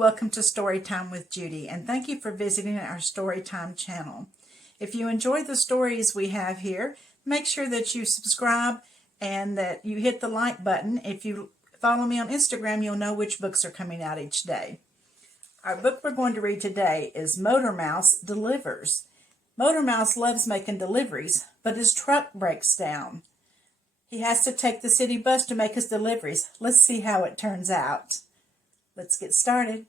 welcome to Storytime with Judy, and thank you for visiting our Storytime channel. If you enjoy the stories we have here, make sure that you subscribe and that you hit the like button. If you follow me on Instagram, you'll know which books are coming out each day. Our book we're going to read today is Motor Mouse Delivers. Motor Mouse loves making deliveries, but his truck breaks down. He has to take the city bus to make his deliveries. Let's see how it turns out. Let's get started.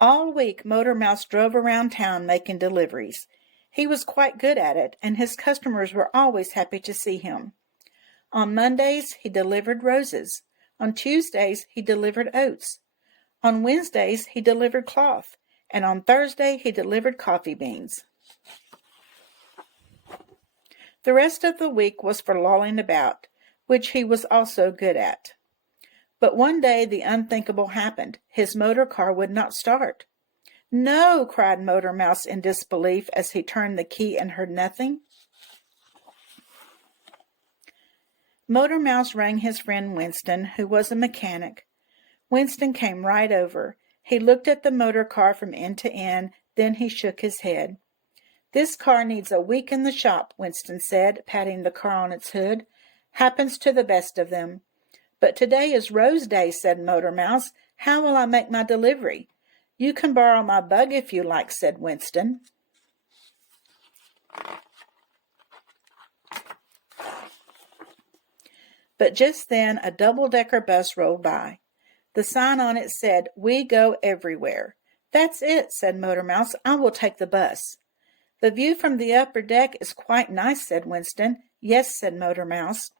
All week, Motor Mouse drove around town making deliveries. He was quite good at it, and his customers were always happy to see him. On Mondays, he delivered roses. On Tuesdays, he delivered oats. On Wednesdays, he delivered cloth. And on Thursday, he delivered coffee beans. The rest of the week was for lolling about, which he was also good at. But one day the unthinkable happened. His motor car would not start. "No!" cried Motor Mouse in disbelief as he turned the key and heard nothing. Motor Mouse rang his friend Winston, who was a mechanic. Winston came right over. He looked at the motor car from end to end, then he shook his head. "This car needs a week in the shop," Winston said, patting the car on its hood. "Happens to the best of them." "But today is Rose Day," said Motor Mouse. "How will I make my delivery?" "You can borrow my bug if you like," said Winston. But just then a double-decker bus rolled by. The sign on it said, "We go everywhere." "That's it," said Motor Mouse. "I will take the bus." "The view from the upper deck is quite nice," said Winston. "Yes," said Motor Mouse.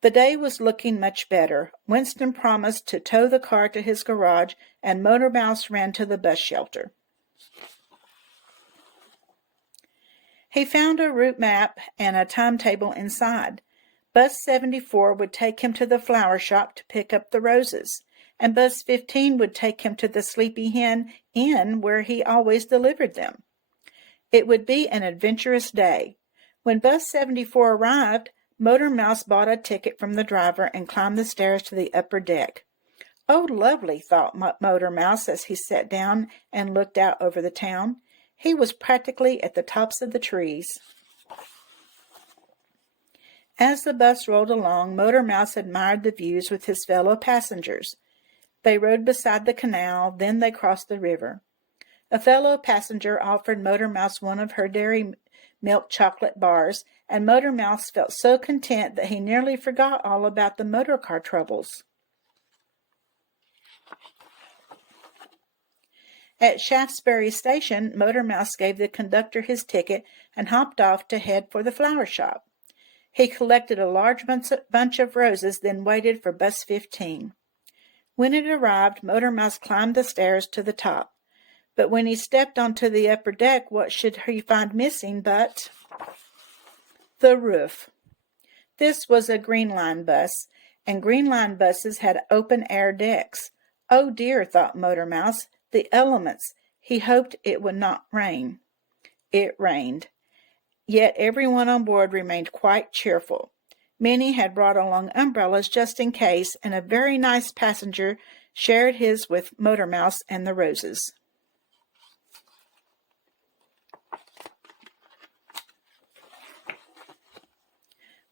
The day was looking much better. Winston promised to tow the car to his garage, and Motor Mouse ran to the bus shelter. He found a route map and a timetable inside. Bus 74 would take him to the flower shop to pick up the roses, and Bus 15 would take him to the Sleepy Hen Inn where he always delivered them. It would be an adventurous day. When Bus 74 arrived, Motor Mouse bought a ticket from the driver and climbed the stairs to the upper deck. "Oh, lovely," thought Motor Mouse as he sat down and looked out over the town. He was practically at the tops of the trees. As the bus rolled along, Motor Mouse admired the views with his fellow passengers. They rode beside the canal, then they crossed the river. A fellow passenger offered Motor Mouse one of her dairy milk chocolate bars, and Motor Mouse felt so content that he nearly forgot all about the motor car troubles. At Shaftesbury Station, Motor Mouse gave the conductor his ticket and hopped off to head for the flower shop. He collected a large bunch of roses, then waited for Bus 15. When it arrived, Motor Mouse climbed the stairs to the top. But when he stepped onto the upper deck, what should he find missing but the roof? This was a Green Line bus, and Green Line buses had open-air decks. "Oh dear," thought Motor Mouse, "the elements." He hoped it would not rain. It rained. Yet everyone on board remained quite cheerful. Many had brought along umbrellas just in case, and a very nice passenger shared his with Motor Mouse and the roses.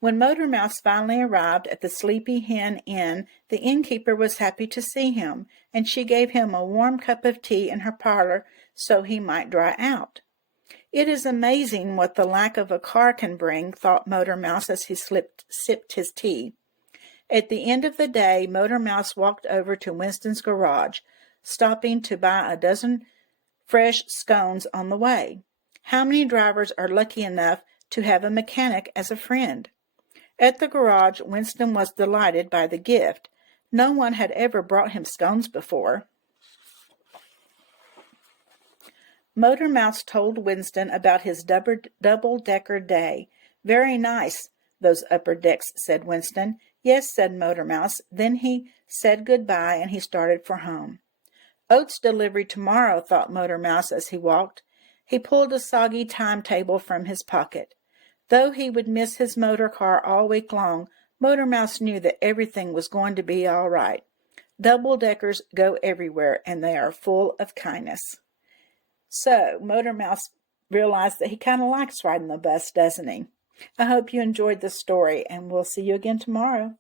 When Motor Mouse finally arrived at the Sleepy Hen Inn, the innkeeper was happy to see him, and she gave him a warm cup of tea in her parlor so he might dry out. "It is amazing what the lack of a car can bring," thought Motor Mouse as he sipped his tea. At the end of the day, Motor Mouse walked over to Winston's garage, stopping to buy a dozen fresh scones on the way. How many drivers are lucky enough to have a mechanic as a friend? At the garage, Winston was delighted by the gift. No one had ever brought him scones before. Motor Mouse told Winston about his double-decker day. "Very nice, those upper decks," said Winston. "Yes," said Motor Mouse. Then he said goodbye and he started for home. "Oats delivery tomorrow," thought Motor Mouse as he walked. He pulled a soggy timetable from his pocket. Though he would miss his motor car all week long, Motor Mouse knew that everything was going to be all right. Double-deckers go everywhere, and they are full of kindness. So, Motor Mouse realized that he kind of likes riding the bus, doesn't he? I hope you enjoyed the story, and we'll see you again tomorrow.